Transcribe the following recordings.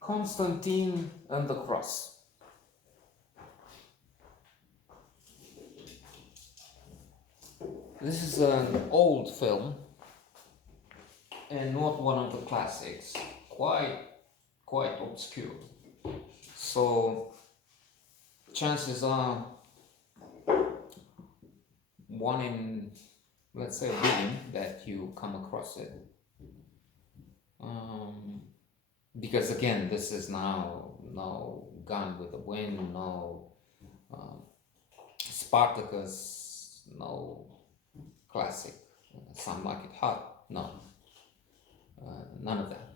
Constantine and the Cross. This is an old film and not one of the classics. Quite obscure. So chances are one in, let's say, a billion that you come across it. Because again, this is now no Gone with the Wind, no Spartacus, no classic, Some Like It Hot, no, none of that.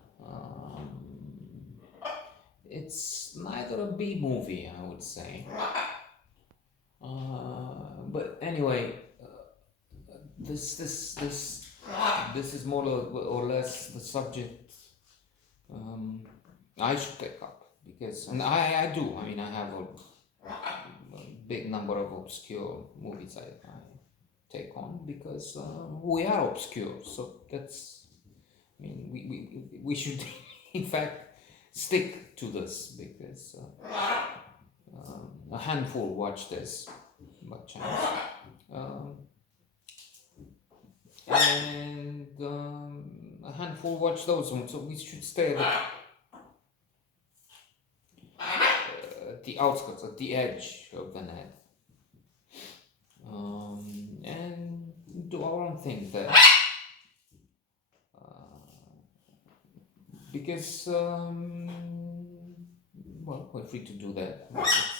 It's neither a B movie, I would say. But anyway, this is more or less the subject I should take up, because, and I do. I mean, I have a big number of obscure movies I take on because we are obscure. So that's, I mean, we should in fact stick to this because a handful watch this by chance. And a handful watch those ones, so we should stay at the outskirts, at the edge of the net, and do our own thing there. Because, well, we're free to do that.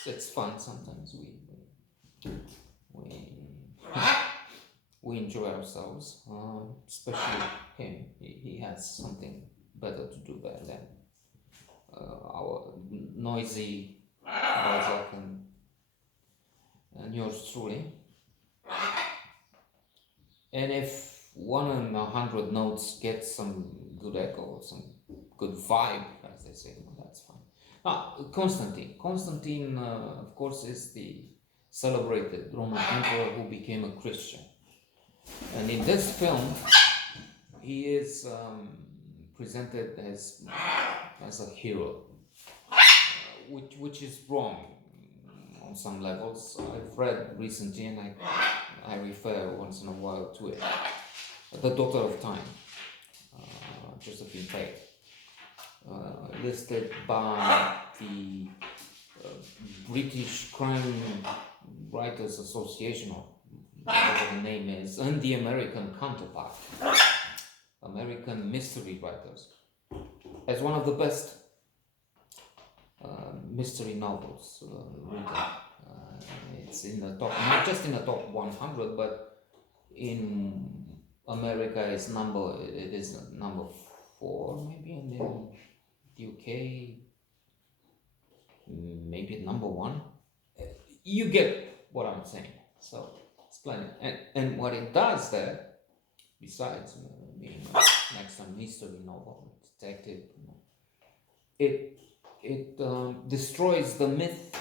It's fun sometimes. We enjoy ourselves, especially him. He has something better to do there than our noisy Balzac and yours truly. And if 1 in 100 notes gets some good echo, some good vibe, as they say, well, that's fine. Constantine. Constantine, of course, is the celebrated Roman emperor who became a Christian. And in this film, he is presented as a hero, which is wrong on some levels. I've read recently, and I refer once in a while to it. The Daughter of Time, Josephine Fate, listed by the British Crime Writers Association, or whatever the name is, and the American counterpart, American Mystery Writers, as one of the best mystery novels written. It's in the top, not just in the top 100, but in America it is number 4 maybe, and in UK maybe number 1. You get what I'm saying. So it's plenty. And what it does there, besides being next to mystery novel, detective, it destroys the myth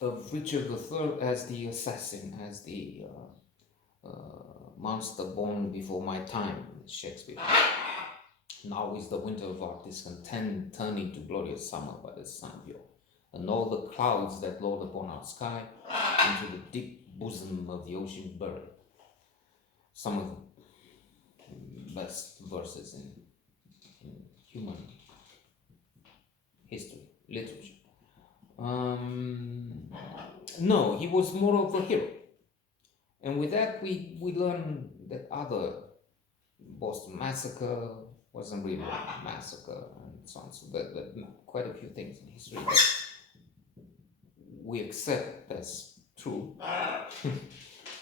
of Richard III as the assassin, as the monster born before my time, Shakespeare. Now is the winter of our discontent turning to glorious summer by the sun of your, and all the clouds that load upon our sky into the deep bosom of the ocean buried. Some of the best verses in human history, literature. No, he was more of a hero. And with that, we learn that other Boston Massacre wasn't really a massacre, and so on. So that quite a few things in history that we accept as true.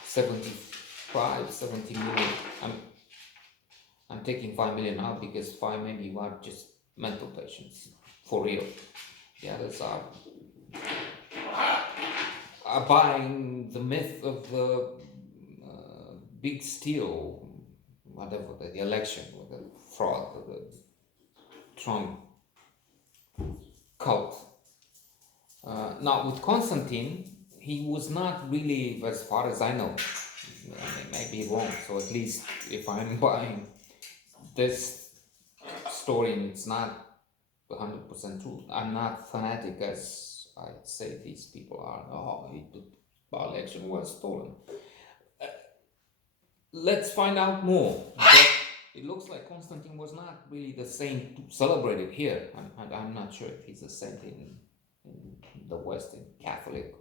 75, 70 million. I'm taking 5 million out because 5 maybe are just mental patients, for real. The others are buying the myth of the big steal, whatever, the election, or the fraud, or the Trump cult. Now with Constantine, he was not really, as far as I know, I may be wrong, so at least if I'm buying this story and it's not 100% true. I'm not fanatic as I say these people are. Oh, the election was stolen. Let's find out more. But it looks like Constantine was not really the saint celebrated here. I'm not sure if he's a saint in the West, in Catholic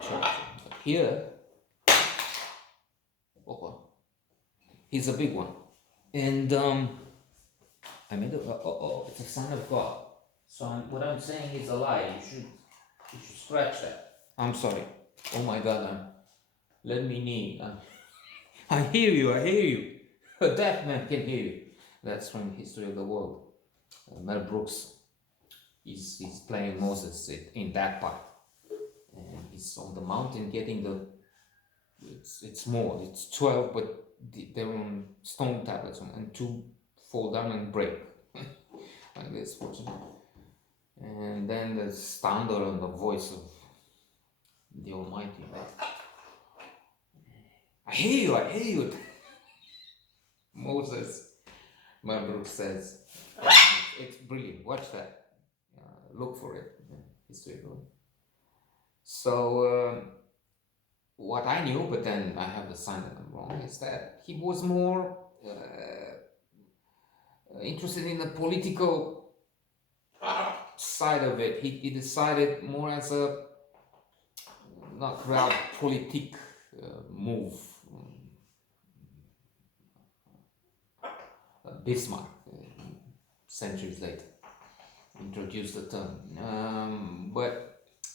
church. But here, he's a big one. And I made it's a sign of God. So what I'm saying is a lie. You should scratch that. I'm sorry. Oh my God, let me knee. I hear you, I hear you. A deaf man can hear you. That's from History of the World. Mel Brooks he's playing Moses in that part. And he's on the mountain getting it's small, it's 12, but they're on stone tablets, and 2 fall down and break. Like this, fortunately. And then there's thunder and the voice of the Almighty. I hear you. Moses, Mabrook says. It's brilliant. Watch that. Look for it. History. So, what I knew, but then I have the sign that I'm wrong, is that he was more interested in the political side of it. He decided more as a not real politique move. Bismarck, centuries later, introduced the term. But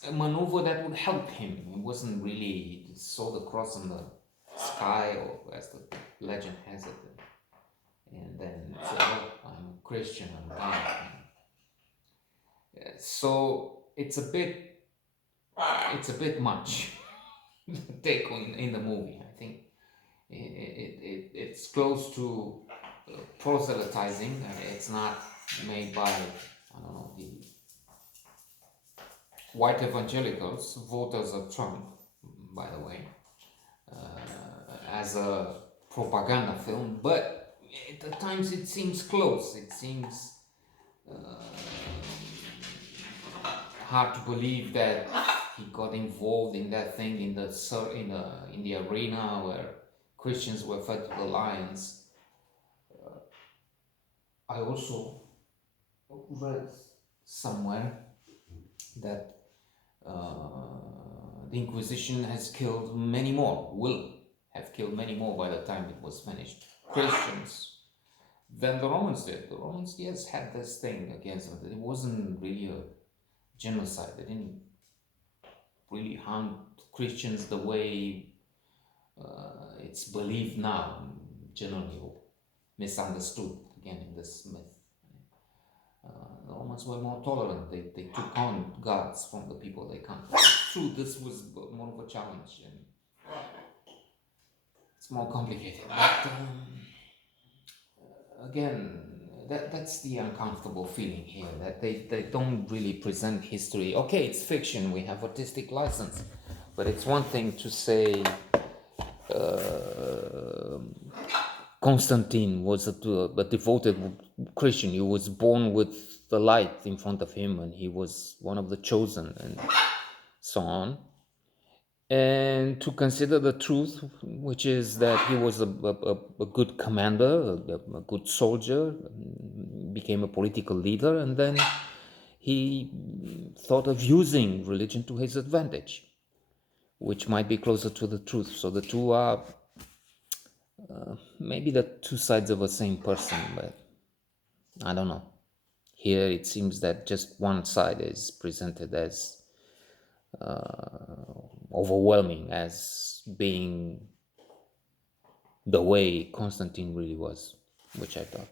a maneuver that would help him. It wasn't really, he saw the cross in the sky, or as the legend has it. And then said, oh, I'm a Christian, I'm dying. So it's a bit much take in the movie. I think it's close to proselytizing. It's not made by, I don't know, the white evangelicals, voters of Trump, by the way, as a propaganda film, but at times it seems close. It seems hard to believe that he got involved in that thing in the arena where Christians were fed to the lions. I also read somewhere that the Inquisition has killed many more, will have killed many more by the time it was finished, Christians, than the Romans did. The Romans, yes, had this thing against them. It wasn't really a genocide. They didn't really hunt Christians the way it's believed now, generally, or misunderstood, again, in this myth. The Romans were more tolerant. They took on gods from the people they conquered. It's true, this was more of a challenge, and it's more complicated. But again, that's the uncomfortable feeling here, that they don't really present history. Okay, it's fiction, we have artistic license, but it's one thing to say Constantine was a devoted Christian. He was born with the light in front of him, and he was one of the chosen, and so on. And to consider the truth, which is that he was a good commander, a good soldier, became a political leader, and then he thought of using religion to his advantage, which might be closer to the truth. So the two are maybe the two sides of a same person, but I don't know. Here it seems that just one side is presented as overwhelming, as being the way Constantine really was, which I thought